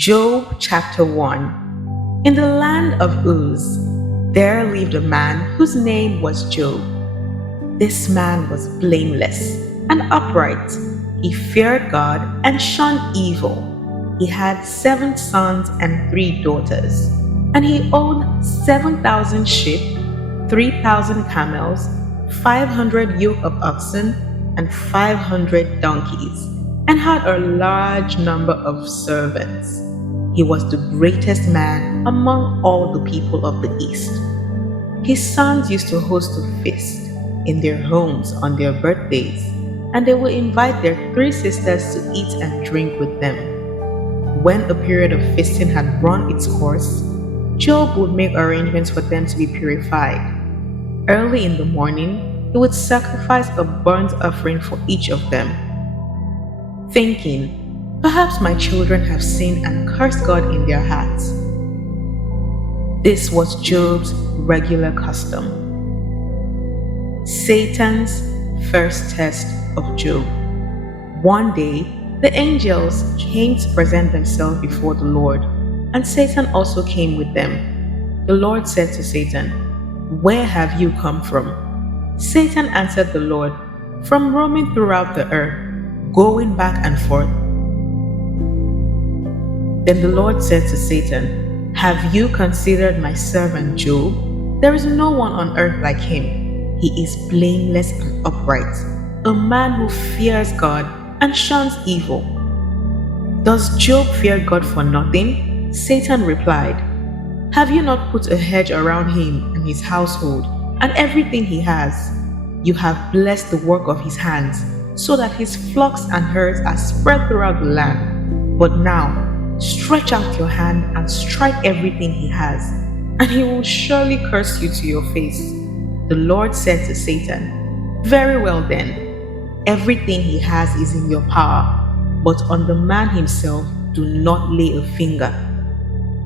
Job chapter 1. In the land of Uz, there lived a man whose name was Job. This man was blameless and upright. He feared God and shunned evil. He had 7 sons and 3 daughters, and he owned 7,000 sheep, 3,000 camels, 500 yoke of oxen, and 500 donkeys, and had a large number of servants. He was the greatest man among all the people of the East. His sons used to host a feast in their homes on their birthdays, and they would invite their 3 sisters to eat and drink with them. When a period of feasting had run its course, Job would make arrangements for them to be purified. Early in the morning, he would sacrifice a burnt offering for each of them, thinking, "Perhaps my children have sinned and cursed God in their hearts." This was Job's regular custom. Satan's first test of Job. One day, the angels came to present themselves before the Lord, and Satan also came with them. The Lord said to Satan, "Where have you come from?" Satan answered the Lord, "From roaming throughout the earth, going back and forth." Then the Lord said to Satan, "Have you considered my servant Job? There is no one on earth like him. He is blameless and upright, a man who fears God and shuns evil." "Does Job fear God for nothing?" Satan replied. "Have you not put a hedge around him and his household and everything he has? You have blessed the work of his hands, so that his flocks and herds are spread throughout the land. But now, stretch out your hand and strike everything he has, and he will surely curse you to your face." The Lord said to Satan, "Very well then, everything he has is in your power, but on the man himself do not lay a finger."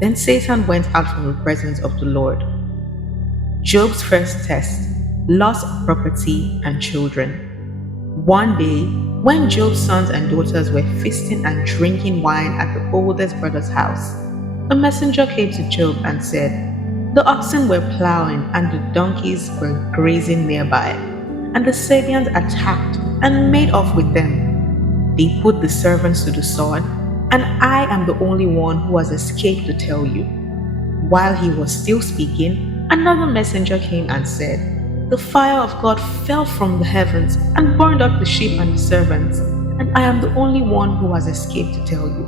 Then Satan went out from the presence of the Lord. Job's first test: loss of property and children. One day, when Job's sons and daughters were feasting and drinking wine at the oldest brother's house, a messenger came to Job and said, "The oxen were plowing and the donkeys were grazing nearby, and the Sabians attacked and made off with them. They put the servants to the sword, and I am the only one who has escaped to tell you." While he was still speaking, another messenger came and said, "The fire of God fell from the heavens and burned up the sheep and the servants, and I am the only one who has escaped to tell you."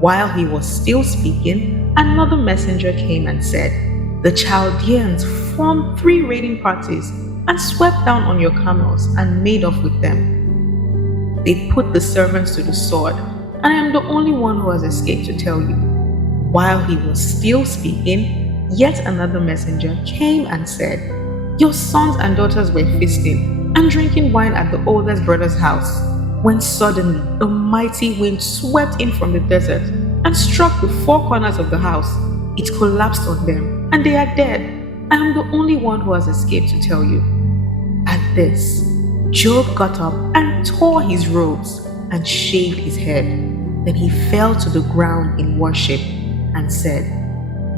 While he was still speaking, another messenger came and said, "The Chaldeans formed 3 raiding parties and swept down on your camels and made off with them. They put the servants to the sword, and I am the only one who has escaped to tell you." While he was still speaking, yet another messenger came and said, "Your sons and daughters were feasting and drinking wine at the oldest brother's house, when suddenly a mighty wind swept in from the desert and struck the 4 corners of the house. It collapsed on them, and they are dead. I am the only one who has escaped to tell you." At this, Job got up and tore his robes and shaved his head. Then he fell to the ground in worship and said,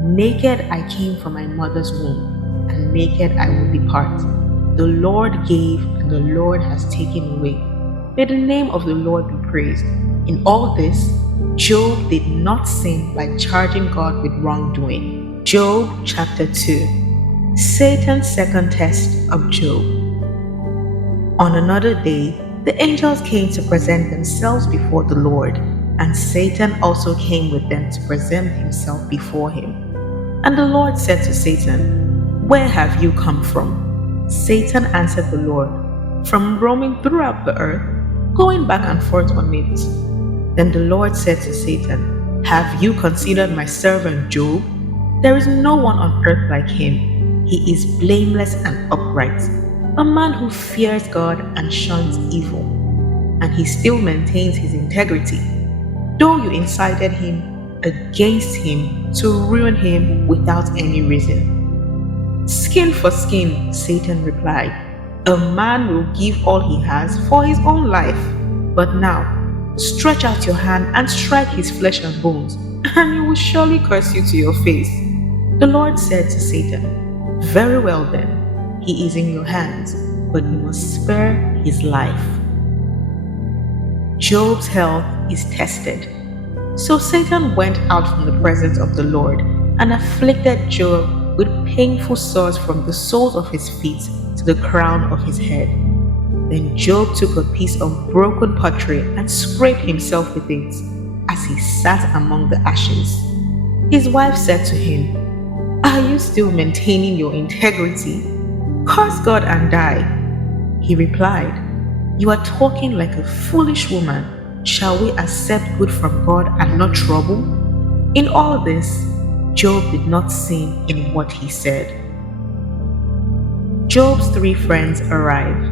"Naked I came from my mother's womb, and naked I will depart. The Lord gave, and the Lord has taken away. May the name of the Lord be praised." In all this, Job did not sin by charging God with wrongdoing. Job chapter 2. Satan's second test of Job. On another day, the angels came to present themselves before the Lord, and Satan also came with them to present himself before him. And the Lord said to Satan, "Where have you come from?" Satan answered the Lord, "From roaming throughout the earth, going back and forth on it." Then the Lord said to Satan, "Have you considered my servant Job? There is no one on earth like him. He is blameless and upright, a man who fears God and shuns evil, and he still maintains his integrity. Though you incited him against him to ruin him without any reason." "Skin for skin," Satan replied. "A man will give all he has for his own life. But now, stretch out your hand and strike his flesh and bones, and he will surely curse you to your face. The Lord said to Satan, Very well then, he is in your hands, but you must spare his life. Job's health is tested. So Satan went out from the presence of the Lord and afflicted Job with painful sores from the soles of his feet to the crown of his head. Then Job took a piece of broken pottery and scraped himself with it as he sat among the ashes. His wife said to him, Are you still maintaining your integrity? Curse God and die. He replied, You are talking like a foolish woman. Shall we accept good from God and not trouble? In all this, Job did not sin in what he said. Job's 3 friends arrive.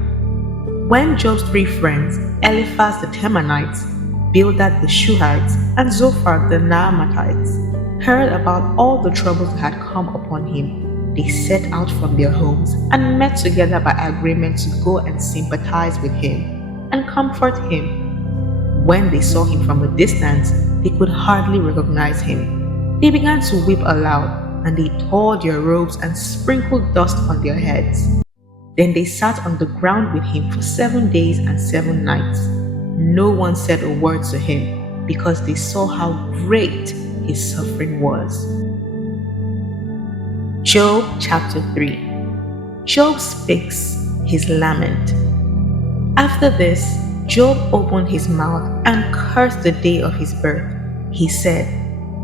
When Job's 3 friends, Eliphaz the Temanite, Bildad the Shuhite, and Zophar the Naamatite, heard about all the troubles that had come upon him, they set out from their homes and met together by agreement to go and sympathize with him and comfort him. When they saw him from a distance, they could hardly recognize him. They began to weep aloud, and they tore their robes and sprinkled dust on their heads. Then they sat on the ground with him for 7 days and 7 nights. No one said a word to him, because they saw how great his suffering was. Job chapter 3. Job speaks his lament. After this, Job opened his mouth and cursed the day of his birth. He said,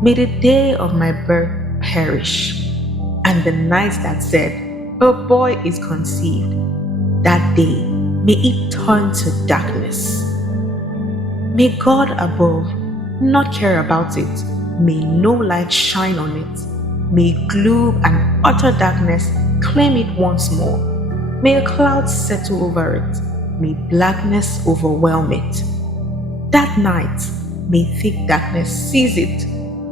May the day of my birth perish, and the night that said, A boy is conceived. That day, may it turn to darkness. May God above not care about it. May no light shine on it. May gloom and utter darkness claim it once more. May a cloud settle over it. May blackness overwhelm it. That night, may thick darkness seize it.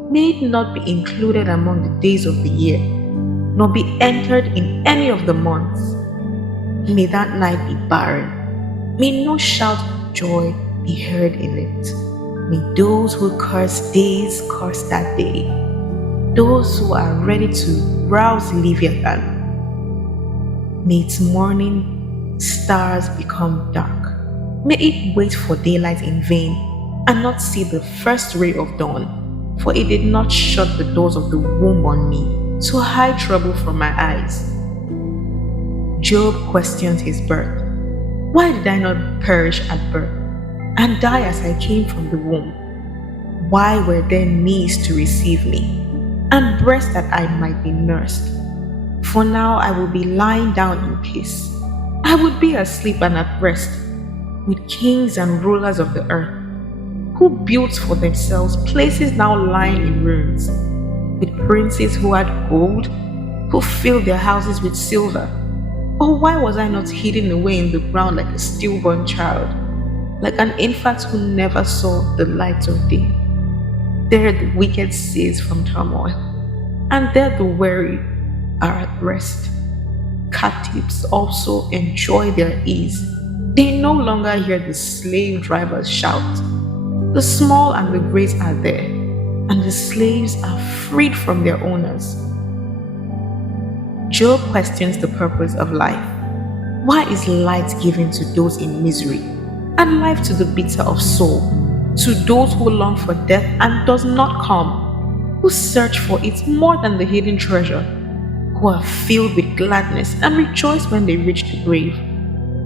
May it not be included among the days of the year, nor be entered in any of the months. May that night be barren. May no shout of joy be heard in it. May those who curse days curse that day. Those who are ready to rouse Leviathan. May its morning stars become dark. May it wait for daylight in vain and not see the first ray of dawn, for it did not shut the doors of the womb on me to hide trouble from my eyes. Job questioned his birth. Why did I not perish at birth and die as I came from the womb? Why were there knees to receive me and breasts that I might be nursed? For now I will be lying down in peace. I would be asleep and at rest with kings and rulers of the earth, who built for themselves places now lying in ruins, with princes who had gold, who filled their houses with silver. Or why was I not hidden away in the ground like a stillborn child, like an infant who never saw the light of day? There the wicked cease from turmoil, and there the weary are at rest. Captives also enjoy their ease. They no longer hear the slave drivers shout. The small and the great are there, and the slaves are freed from their owners. Job questions the purpose of life. Why is light given to those in misery, and life to the bitter of soul, to those who long for death and does not come, who search for it more than the hidden treasure, who are filled with gladness and rejoice when they reach the grave?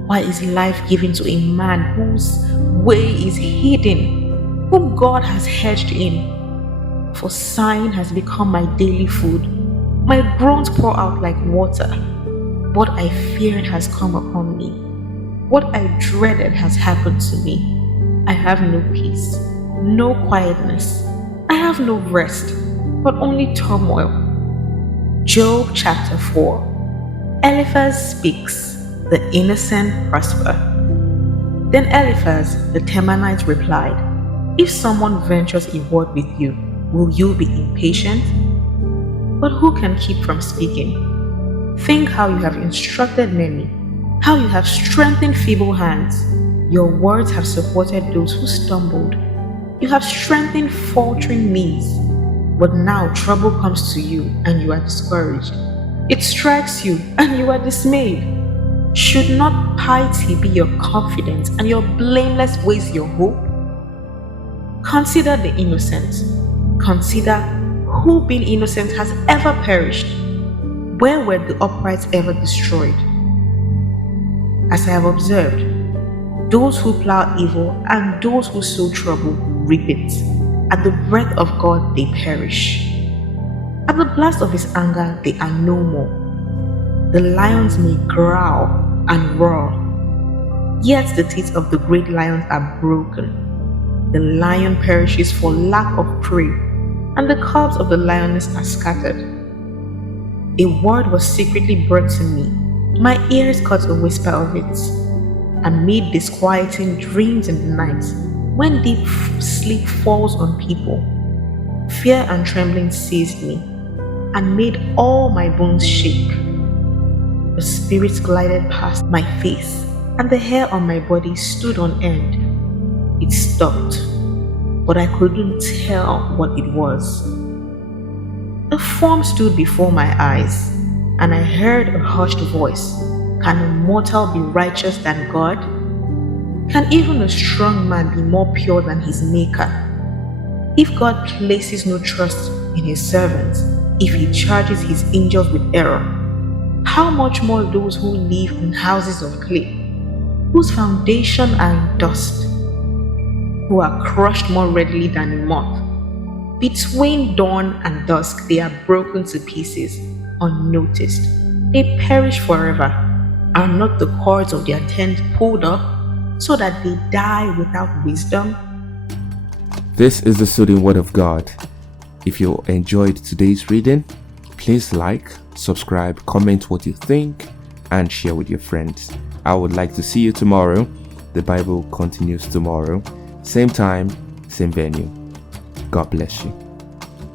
Why is life given to a man whose way is hidden, whom God has hedged in? For sighing has become my daily food. My groans pour out like water. What I feared has come upon me. What I dreaded has happened to me. I have no peace, no quietness. I have no rest, but only turmoil. Job chapter 4. Eliphaz speaks, the innocent prosper. Then Eliphaz the Temanite replied, If someone ventures a word with you, will you be impatient? But who can keep from speaking? Think how you have instructed many, how you have strengthened feeble hands. Your words have supported those who stumbled. You have strengthened faltering knees. But now trouble comes to you and you are discouraged. It strikes you and you are dismayed. Should not piety be your confidence and your blameless ways your hope? Consider the innocent. Consider who being innocent has ever perished. Where were the upright ever destroyed? As I have observed, those who plow evil and those who sow trouble reap it. At the breath of God they perish. At the blast of his anger they are no more. The lions may growl and roar, yet the teeth of the great lions are broken. The lion perishes for lack of prey, and the cubs of the lioness are scattered. A word was secretly brought to me. My ears caught a whisper of it. Amid disquieting dreams in the night, when deep sleep falls on people, fear and trembling seized me and made all my bones shake. The spirit glided past my face, and the hair on my body stood on end. It stopped, but I couldn't tell what it was. A form stood before my eyes, and I heard a hushed voice. Can a mortal be righteous than God? Can even a strong man be more pure than his maker? If God places no trust in his servants, if he charges his angels with error, how much more those who live in houses of clay, whose foundation are in dust, who are crushed more readily than a moth. Between dawn and dusk they are broken to pieces, unnoticed. They perish forever. Are not the cords of their tent pulled up, so that they die without wisdom? This is the soothing word of God. If you enjoyed today's reading, please like, subscribe, comment what you think, and share with your friends. I would like to see you tomorrow. The Bible continues tomorrow. Same time, same venue. God bless you.